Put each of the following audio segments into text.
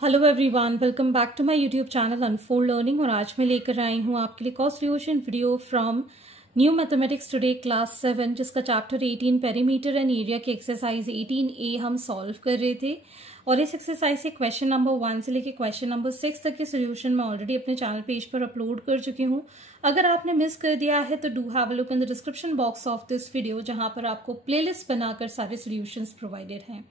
Hello everyone, welcome back to my YouTube channel unfold learning. और आज मैं लेकर आई हूँ आपके लिए cost relation video from new mathematics today class 7, जिसका चैप्टर 18 पेरीमीटर एंड एरिया की एक्सरसाइज 18A हम सॉल्व कर रहे थे। और इस एक्सरसाइज के क्वेश्चन नंबर 1 से लेकर क्वेश्चन नंबर 6 तक के सोल्यूशन मैं ऑलरेडी अपने चैनल पेज पर अपलोड कर चुकी हूँ। अगर आपने मिस कर दिया है तो do have a look in the description box of this video, जहां पर आपको प्लेलिस्ट बनाकर सारे सोल्यूशंस प्रोवाइडेड हैं।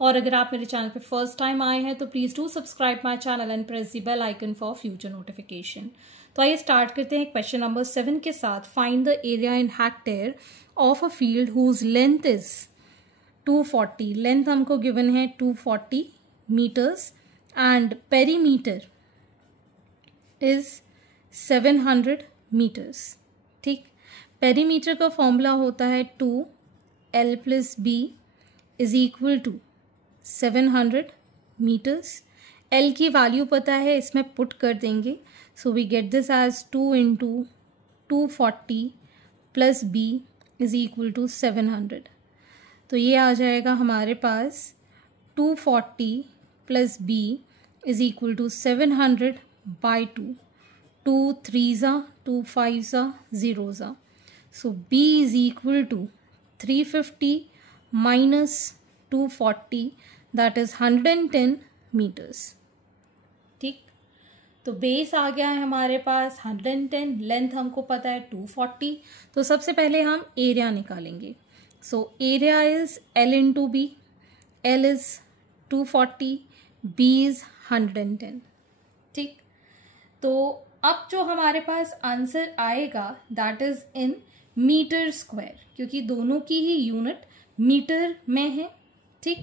और अगर आप मेरे चैनल पर फर्स्ट टाइम आए हैं तो please do subscribe my channel and press the bell icon for future notification. तो आइए स्टार्ट करते हैं क्वेश्चन नंबर 7 के साथ। Find the area in hectare of a field whose length is 240। Length हमको गिवन है 240 metres and perimeter is 700 metres. ठीक, perimeter का फॉर्मूला होता है 2L + B is equal to 700 metres. L की वैल्यू पता है, इसमें पुट कर देंगे। So we get this as 2 × 240 + B is equal to 700। तो ये आ जाएगा हमारे पास 240 + B is equal to 700 by 2। 2 3s 2 5s 0s। So B is equal to 350 minus 240, that is 110 metres. ठीक, तो बेस आ गया है हमारे पास 110, लेंथ हमको पता है 240। तो सबसे पहले हम एरिया निकालेंगे। So area is L × B। L is 240, B is 110। ठीक, तो अब जो हमारे आंसर आएगा that is in metre square, क्योंकि दोनों की ही यूनिट मीटर में है। ठीक,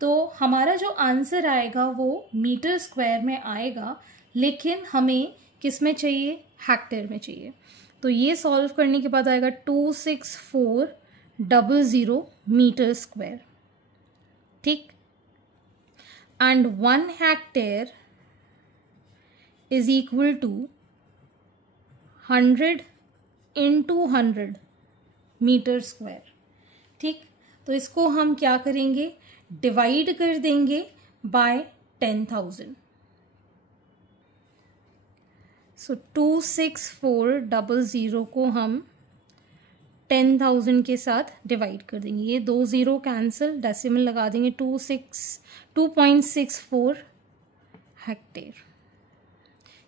तो हमारा जो आंसर आएगा वो मीटर स्क्वायर में आएगा, लेकिन हमें किस में चाहिए? हेक्टेयर में चाहिए। तो ये सॉल्व करने के बाद आएगा 26400 मीटर स्क्वायर। ठीक, and 1 hectare is equal to 100 × 100 metre square. ठीक, तो इसको हम क्या करेंगे? डिवाइड कर देंगे बाय 10,000। सो 26400 को हम 10,000 के साथ डिवाइड कर देंगे। ये 2 0 कैंसिल, डेसिमल लगा देंगे। 2.64 हेक्टेयर।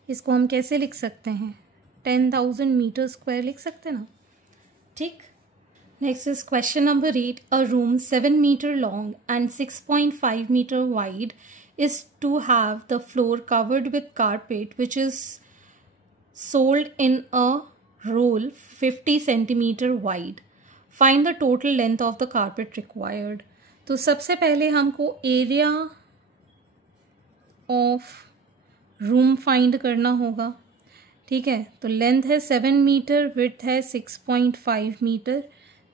इसको हम कैसे लिख सकते हैं? 10,000 मीटर स्क्वायर लिख सकते हैं ना। ठीक, next is question number 8. A room 7 meter long and 6.5 meter wide is to have the floor covered with carpet which is sold in a roll 50 centimeter wide. Find the total length of the carpet required. तो सबसे पहले हमको area of room find करना होगा। ठीक है, तो length है 7 मीटर, विड्थ है 6.5 मीटर,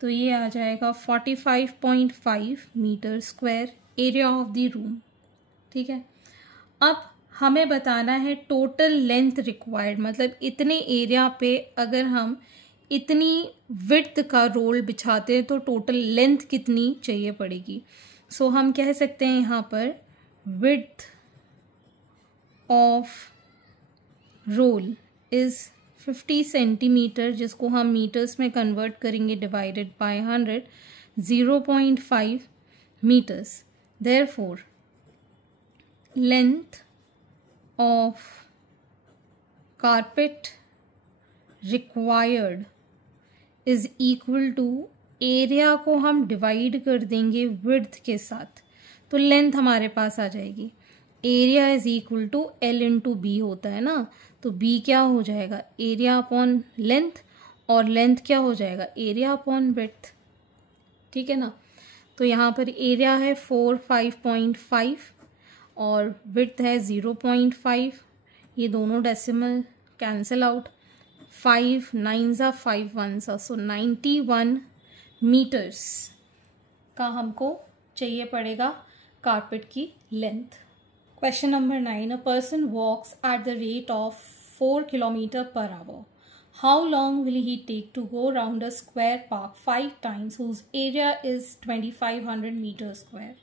तो ये आ जाएगा 45.5 metre square area of the room. ठीक है, अब हमें बताना है टोटल लेंथ रिक्वायर्ड, मतलब इतने एरिया पे अगर हम इतनी विड्थ का रोल बिछाते हैं तो टोटल लेंथ कितनी चाहिए पड़ेगी। सो हम कह सकते हैं यहाँ पर width of roll is 50 centimetre, जिसको हम मीटर्स में कन्वर्ट करेंगे divided by 100, 0.5 metres. Therefore length of carpet required is equal to area को हम डिवाइड कर देंगे विड्थ के साथ, तो लेंथ हमारे पास आ जाएगी। Area is equal to L × B होता है ना, तो B क्या हो जाएगा? एरिया अपॉन लेंथ, और लेंथ क्या हो जाएगा? Area upon width. ठीक है ना, तो यहाँ पर एरिया है 45.5 और विड्थ है 0.5। ये दोनों decimal cancel out, 5 9s 5 1s, सो 91 मीटर्स का हमको चाहिए पड़ेगा कारपेट की length. Question number 9. A person walks at the rate of 4 km/h. How long will he take to go round a square park 5 times whose area is 2500 meters square?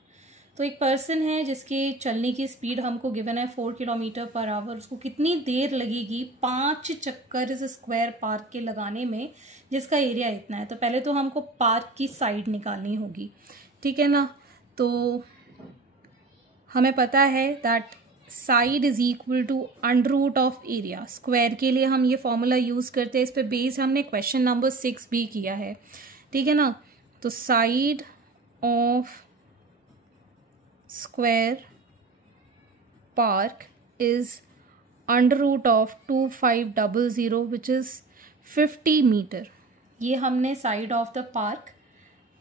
तो एक person है जिसके चलने की स्पीड हमको given है 4 kilometre per hour, उसको कितनी देर लगेगी 5 चक्कर इस स्क्वायर पार्क के लगाने में, जिसका एरिया इतना है। तो पहले तो हमको पार्क की साइड निकालनी होगी, ठीक है ना। तो हमें पता है that side is equal to under root of area. Square के लिए हम ये फॉर्मूला यूज करते हैं, इस पे बेस हमने क्वेश्चन नंबर 6 भी किया है, ठीक है ना। तो side of square park is under root of 2500 which is 50 metre. ये हमने साइड ऑफ द पार्क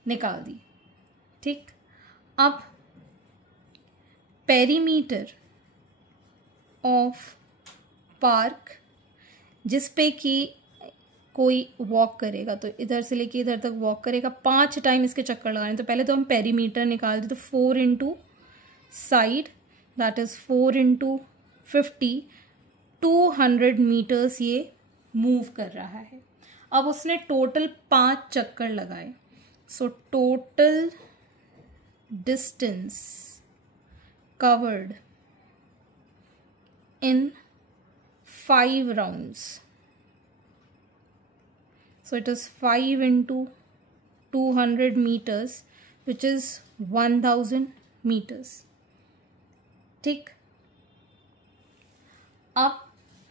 निकाल दी, ठीक। अब पेरीमीटर ऑफ पार्क जिस पे कि कोई वॉक करेगा, तो इधर से लेके इधर तक वॉक करेगा, 5 टाइम इसके चक्कर लगाने। तो पहले तो हम पेरीमीटर निकाल देते, तो 4 into side that is 4 into 50, 200 metres ये मूव कर रहा है। अब उसने टोटल 5 चक्कर लगाए, so total distance covered in 5 rounds. So it is 5 into 200 meters which is 1000 meters, ठीक। अब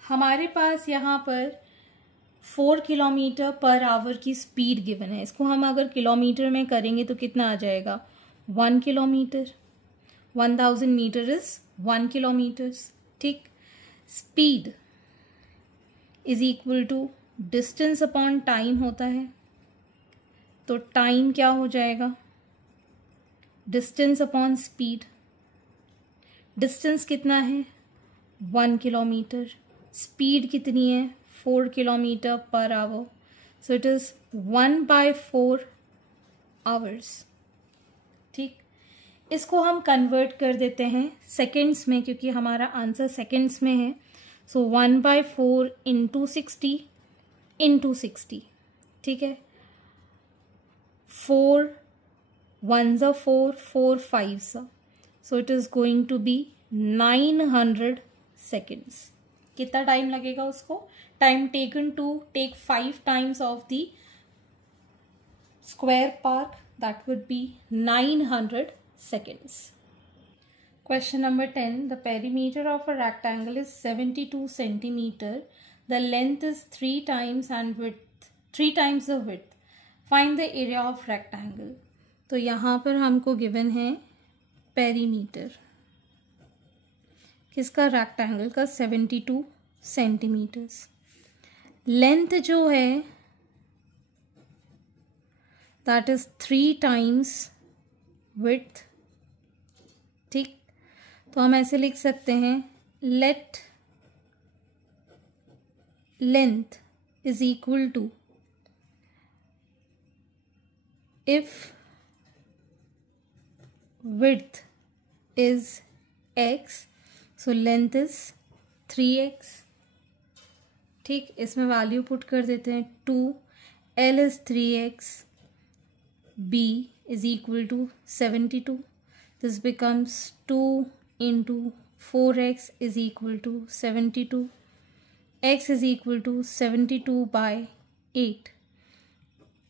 हमारे पास यहाँ पर 4 किलोमीटर पर आवर की स्पीड गिवन है। इसको हम अगर किलोमीटर में करेंगे तो कितना आ जाएगा, 1 किलोमीटर। 1000 मीटर इज 1 किलोमीटर्स, ठीक। Speed is equal to distance upon time होता है, तो टाइम क्या हो जाएगा, डिस्टेंस अपॉन स्पीड। डिस्टेंस कितना है 1 किलोमीटर, स्पीड कितनी है 4 kilometre per hour, so it is 1/4 hours, ठीक। इसको हम कन्वर्ट कर देते हैं सेकेंड्स में, क्योंकि हमारा आंसर सेकेंड्स में है। सो 1/4 इंटू 60 इंटू 60, ठीक है। 4 1s are 4, 4 5s are, so it is going to be 900 seconds. कितना टाइम लगेगा उसको, time taken to take 5 times of the square park, that would be 900 seconds. Question number 10. The perimeter of a rectangle is 72 centimeter. The length is 3 times the width. Find the area of rectangle. तो यहाँ पर हमको given है perimeter किसका, rectangle का 72 centimetres. Length जो है that is 3 times width, ठीक। तो हम ऐसे लिख सकते हैं, let length is equal to, if width is x, so length is 3x, ठीक। इसमें वैल्यू पुट कर देते हैं, 2, L is 3x, B is equal to 72. This becomes 2 into 4x is equal to 72. X is equal to 72 by 8.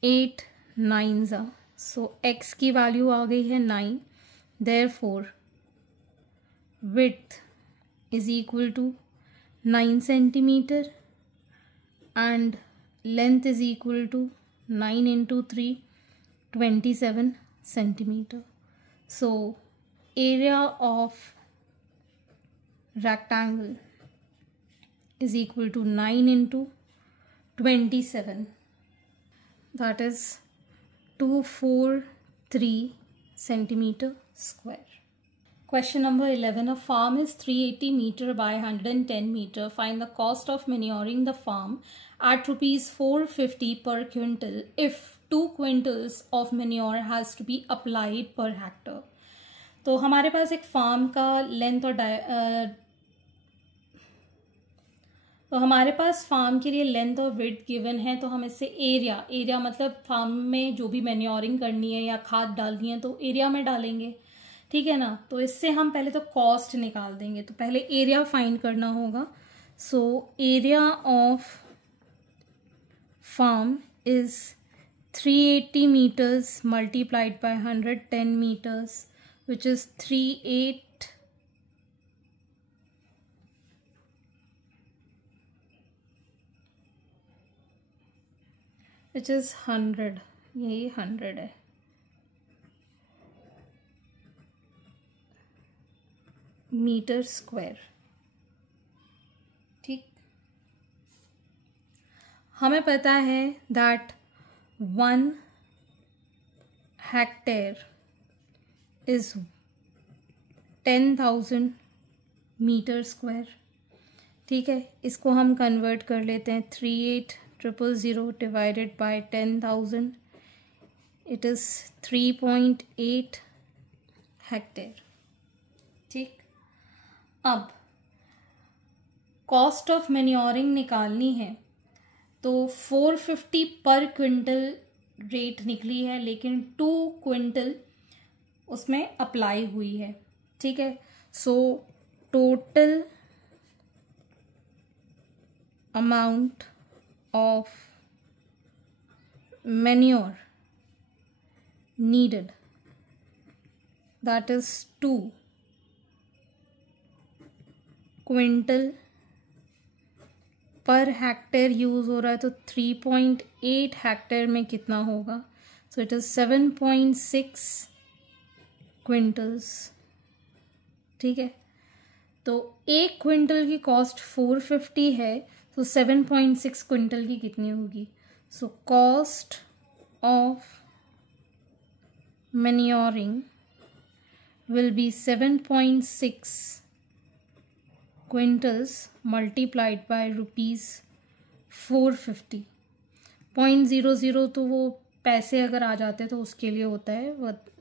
8 9s are, so x की value आ गई है 9. Therefore width is equal to 9 centimeter and length is equal to 9 into 3, 27 centimeter. So area of rectangle is equal to 9 into 27, that is 243 centimeter square. Question number 11. A farm is 380 meter by 110 meter. Find the cost of manuring the farm at rupees 450 per quintal if 2 quintals of manure has to be applied per hectare. तो हमारे पास एक farm का length और तो हमारे पास farm के लिए length और विड्थ गिवन है, तो हम इससे एरिया मतलब फार्म में जो भी मैन्योरिंग करनी है या खाद डालनी है तो एरिया में डालेंगे, ठीक है ना। तो इससे हम पहले तो कॉस्ट निकाल देंगे, तो पहले एरिया फाइंड करना होगा। So area of farm is 380 meters multiplied by 110 meters, which is 38, which is 100, यही 100 है। मीटर स्क्वायर, ठीक। हमें पता है that 1 hectare is 10,000 metre square, ठीक है। इसको हम कन्वर्ट कर लेते हैं 38,000 divided by 10,000, it is 3.8 hectare, ठीक। अब कॉस्ट ऑफ मैन्योरिंग निकालनी है, तो 450 पर क्विंटल रेट निकली है, लेकिन 2 क्विंटल उसमें अप्लाई हुई है, ठीक है। So total amount of manure needed, that is 2 quintal per hectare use हो रहा है, तो 3.8 हेक्टेयर में कितना होगा। सो इट इज़ 7.6 क्विंटल्स, ठीक है। तो 1 क्विंटल की कॉस्ट 450 है, तो 7.6 क्विंटल की कितनी होगी। So cost of manuring will be 7.6 quintals multiplied by ₹450। 0.00 तो वो पैसे अगर आ जाते तो उसके लिए होता है,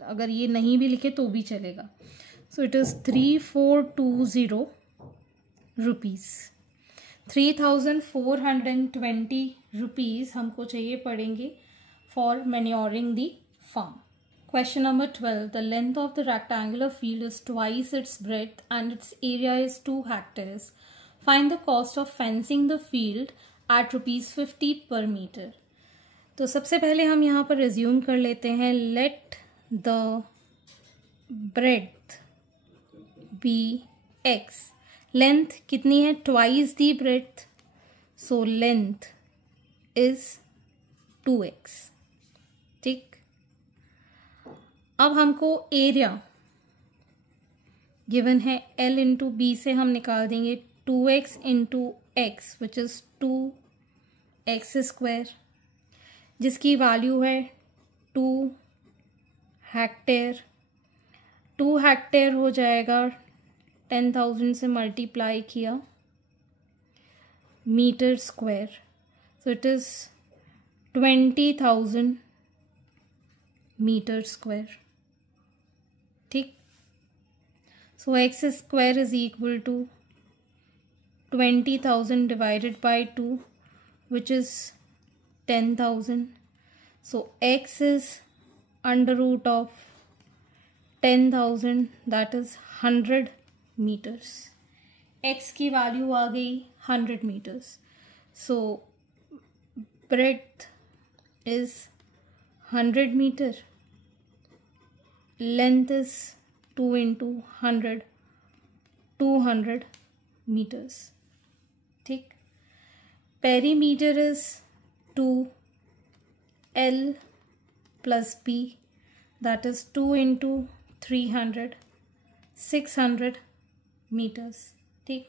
अगर ये नहीं भी लिखे तो भी चलेगा। So it is 3420 rupees. 3,420 rupees हमको चाहिए पड़ेंगे for manuring the farm. Question number 12. The length of the rectangular field is twice its breadth and its area is 2 hectares. Find the cost of fencing the field at ₹50 per meter. तो सबसे पहले हम यहाँ पर resume कर लेते हैं, let the breadth be x. Length कितनी है, twice the breadth, so length is 2x, ठीक। अब हमको एरिया गिवन है L इंटू बी से हम निकाल देंगे 2x into x which is 2x square, जिसकी वैल्यू है 2 हेक्टेयर। 2 हेक्टेयर हो जाएगा 10,000 से मल्टीप्लाई किया meter square, so it is 20,000 meter square, ठीक। So X square is equal to 20,000 divided by 2 which is 10,000. So x is under root of 10,000, that is 100 meters. x की value आ गई 100 meters. So breadth is 100 meter. Length is 2 into 100, 200 meters. ठीक. Perimeter is 2L plus B, that is 2 into 300, 600 meters. ठीक.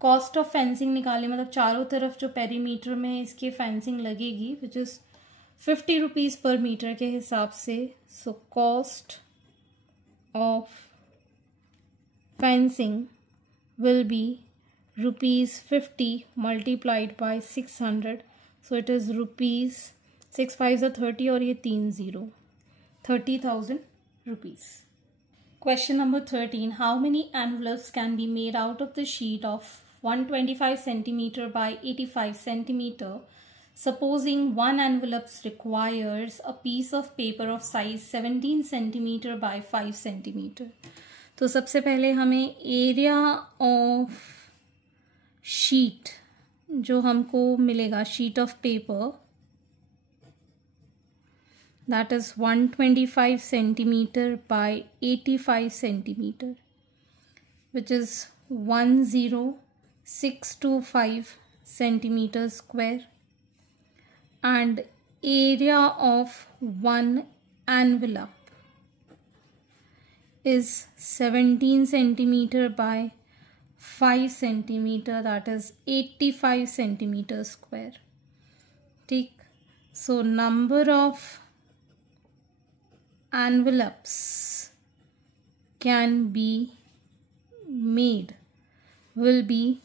Cost of fencing निकालें, मतलब चारों तरफ जो perimeter में इसके फेंसिंग लगेगी विच इज़ 50 रुपीज़ पर मीटर के हिसाब से. So cost of fencing will be ₹50 multiplied by 600. So it is rupees 6 5 are 30 और ये 3 0, 30,000 rupees. Question number 13. How many envelopes can be made out of the sheet of 125 centimeter by 85 centimeter Supposing one envelope requires a piece of paper of size 17 centimeter by 5 centimeter. तो सबसे पहले हमें area of sheet जो हमको मिलेगा, sheet of paper, that is 125 centimeter by 85 centimeter, which is 10625 centimeter square, and area of one envelope is 17 centimeter by 5 centimeter, that is 85 centimeter square. ठीक, so number of envelopes can be made will be,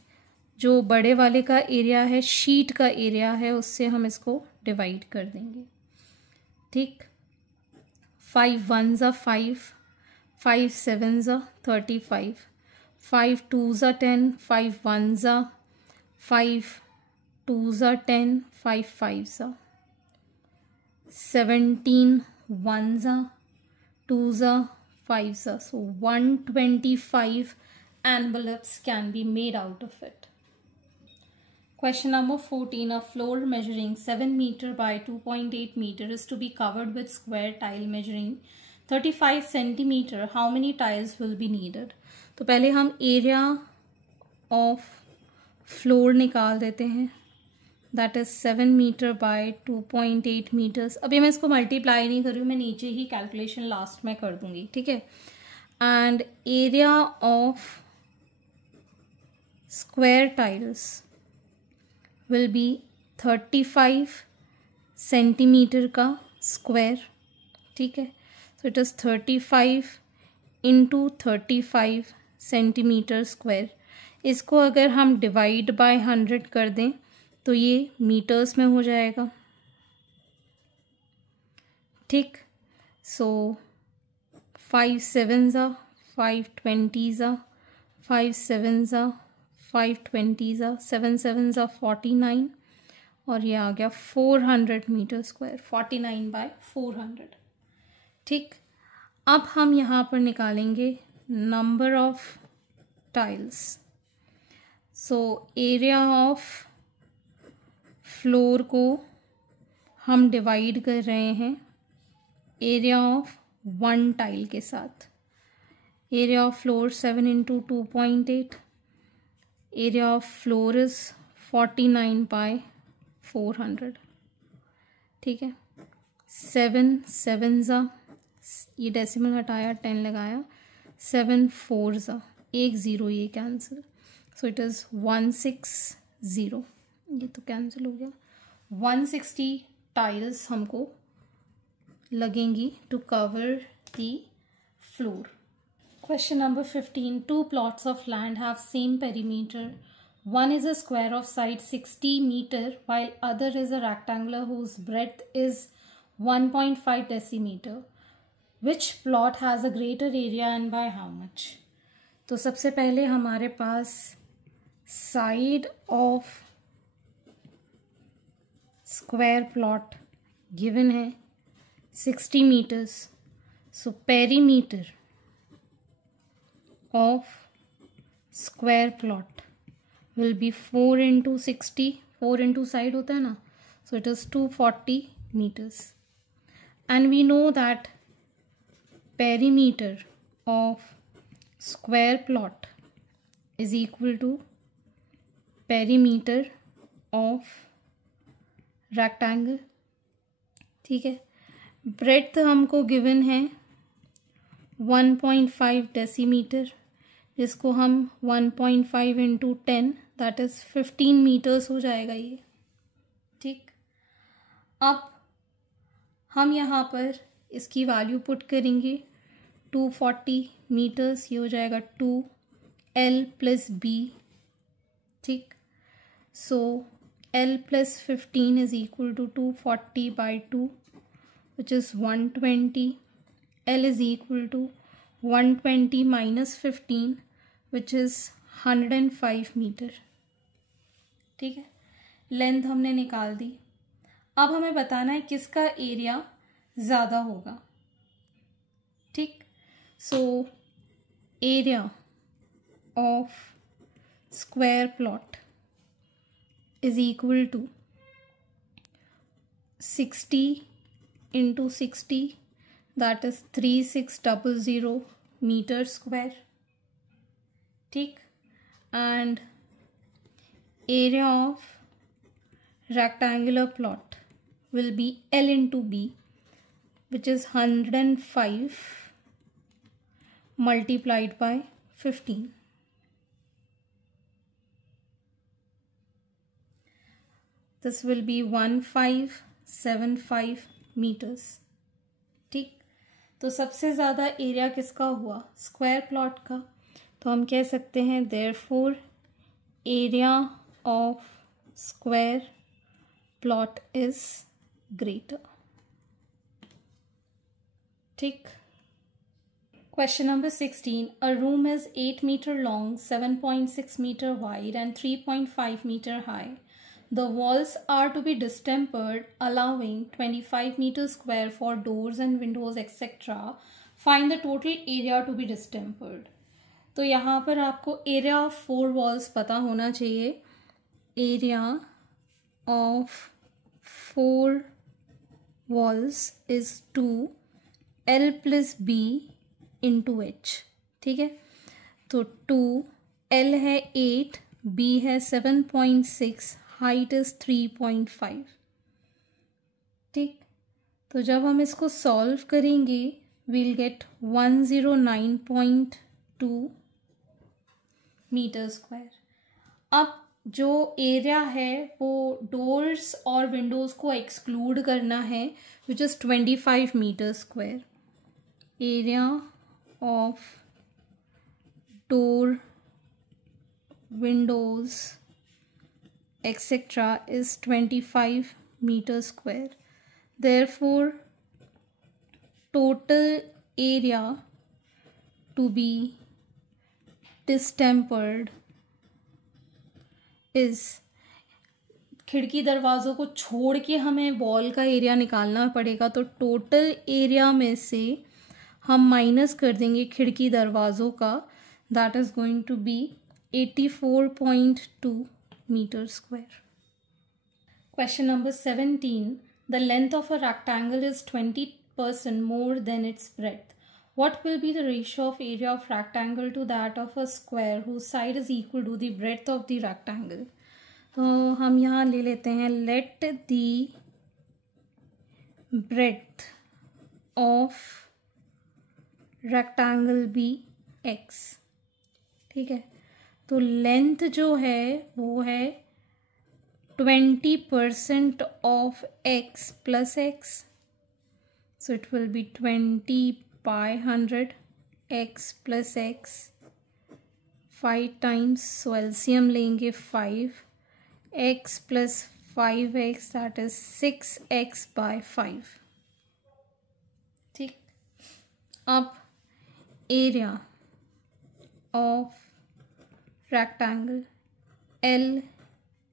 जो बड़े वाले का area है, sheet का area है, उससे हम इसको डिवाइड कर देंगे. ठीक, 5 1s are 5, 5 7s are 35, 5 2s are 10, 5 1s are 5, 2s are 10, 5 5s are 17, 1s are 2s are 5s are. So 125 envelopes can be made out of it. Question number 14. A floor measuring 7 meter by 2.8 meter is to be covered with square tile measuring 35 centimeter. How many tiles will be needed? तो पहले हम area of floor निकाल देते हैं. That is 7 metre by 2.8 metres. अभी मैं इसको multiply नहीं कर रही हूँ, मैं नीचे ही कैलकुलेशन लास्ट में कर दूंगी. ठीक है. And area of square tiles will be 35 centimetre का स्क्वायर. ठीक है. सो it is 35 into 35 centimetre square. इसको अगर हम डिवाइड बाय 100 कर दें तो ये मीटर्स में हो जाएगा. ठीक. सो 5 7s are 5 20s are 5 7s are 5 20s are 7 7s are 49 और ये आ गया 400 मीटर स्क्वायर. 49 बाय 400. ठीक. अब हम यहाँ पर निकालेंगे number of tiles. So area of floor को हम डिवाइड कर रहे हैं एरिया ऑफ वन टाइल के साथ. Area of floor 7 into 2.8. Area of floor is 49 by 400. ठीक है. 7 7s are, ये डेसिमल हटाया 10 लगाया, 7 4s are, 1 0 ये कैंसिल. So it is 160. ये तो कैंसिल हो गया. 160 टाइल्स हमको लगेंगी to cover the floor. Question number 15. 2 plots of land have same perimeter. One is a square of side 60 meter while other is a rectangular whose breadth is 1.5 decimeter. Which plot has a greater area and by how much? तो सबसे पहले हमारे पास side of square plot given है 60 meters. So perimeter of square plot will be 4 into 60. 4 into side होता है ना, so it is 240 meters. And we know that perimeter of square plot is equal to perimeter of rectangle. ठीक है. Breadth हमको given है 1.5 decimetre, जिसको हम 1.5 into 10 that is 15 metres हो जाएगा ये. ठीक. अब हम यहाँ पर इसकी वैल्यू पुट करेंगे 240 मीटर्स. ये हो जाएगा 2L प्लस B. ठीक. So L plus 15 is equal to 240 by 2 which is 120. L is equal to 120 minus 15 which is 105 metre. ठीक है. लेंथ हमने निकाल दी अब हमें बताना है किसका एरिया ज़्यादा होगा। ठीक, so area of square plot is equal to 60 into 60, that is 3600 meter square. ठीक, and area of rectangular plot will be L into B, which is 105 multiplied by 15. This will be 1575 meters. ठीक, तो सबसे ज़्यादा area किसका हुआ? Square plot का। तो हम कह सकते हैं therefore area of square plot is greater. ठीक, question number 16. A room is 8 meter long, 7.6 meter wide and 3.5 meter high. The walls are to be distempered, allowing 25 meters square for doors and windows, etc. Find the total area to be distempered. तो यहाँ पर आपको area of 4 walls पता होना चाहिए। Area of 4 walls is 2L plus B into H। ठीक है, तो 2L है 8, B है 7.6, हाइट इज 3.5। ठीक, तो जब हम इसको सॉल्व करेंगे we'll get 109.2 मीटर स्क्वायर। अब जो एरिया है वो डोर्स और विंडोज़ को एक्सक्लूड करना है, which is 25 metre square. Area of door, windows etc. is 25 meter square. Therefore, total area to be distempered is, खिड़की दरवाज़ों को छोड़ के हमें वॉल का एरिया निकालना पड़ेगा, तो टोटल एरिया में से हम माइनस कर देंगे खिड़की दरवाज़ों का, that is going to be 84.2 meter square. Question number 17. The length of a rectangle is 20% more than its breadth. What will be the ratio of area of rectangle to that of a square whose side is equal to the breadth of the rectangle? तो हम यहाँ ले लेते हैं let the breadth of rectangle be x। ठीक है, तो length जो है वो है 20% of x plus x, so it will be 20/100 x plus x 5 times, so LCM लेंगे 5, x plus 5x that is 6x/5। ठीक, अब area of rectangle L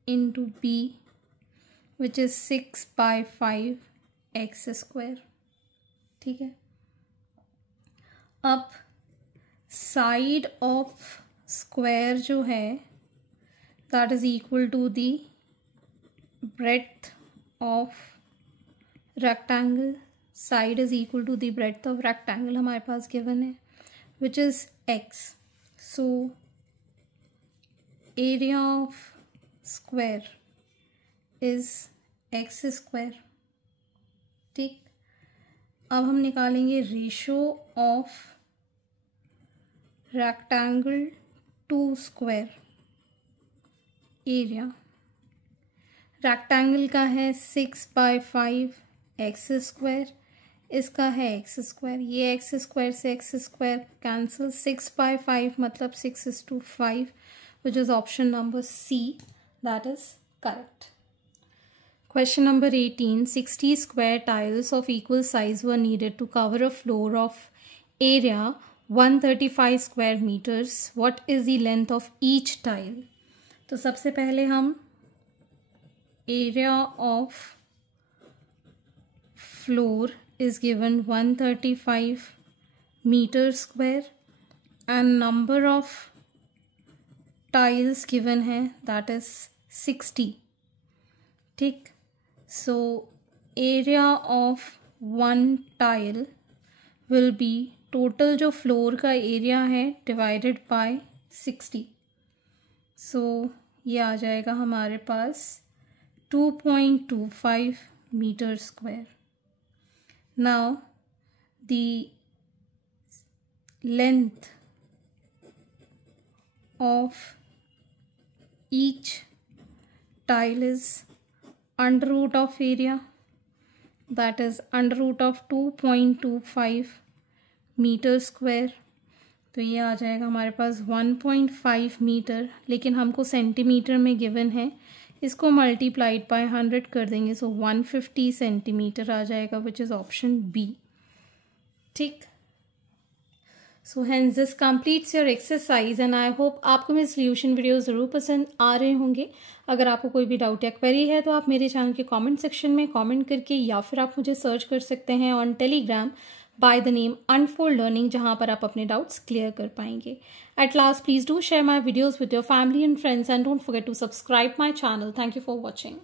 into B, which is 6/5 x square। ठीक है, अब साइड ऑफ स्क्वायर जो है that is equal to the breadth of rectangle, side is equal to the breadth of rectangle हमारे पास given है, which is x। so area of square is x square। ठीक, अब हम निकालेंगे ratio of rectangle to square. Area rectangle का है 6/5 X square, इसका है एक्स स्क्वायर, ये एक्स स्क्वायर से एक्स स्क्वायर कैंसिल, 6/5 मतलब 6:5, which is option number C, that is correct. Question number 18. 60 square tiles of equal size were needed to cover a floor of area 135 square meters. What is the length of each tile? तो सबसे पहले हम area of floor is given 135 meter square and number of tiles given है that is 60. ठीक, so area of one tile will be total जो floor का area है divided by 60. so ये आ जाएगा हमारे पास 2.25 meter square. Now the length of each tile is under root of area, that is under root of 2.25 meter square. तो ये आ जाएगा हमारे पास 1.5 मीटर, लेकिन हमको सेंटीमीटर में गिवन है, इसको मल्टीप्लाइड बाय 100 कर देंगे, सो 150 सेंटीमीटर आ जाएगा, विच इज़ ऑप्शन बी. ठीक, so hence this completes your exercise and I hope आपको मेरे सोल्यूशन वीडियो ज़रूर पसंद आ रहे होंगे. अगर आपको कोई भी डाउट या क्वेरी है तो आप मेरे चैनल के कमेंट सेक्शन में कमेंट करके, या फिर आप मुझे सर्च कर सकते हैं on Telegram by the name Unfold Learning, जहाँ पर आप अपने डाउट्स क्लियर कर पाएंगे. At last, please do share my videos with your family and friends and don't forget to subscribe my channel. Thank you for watching.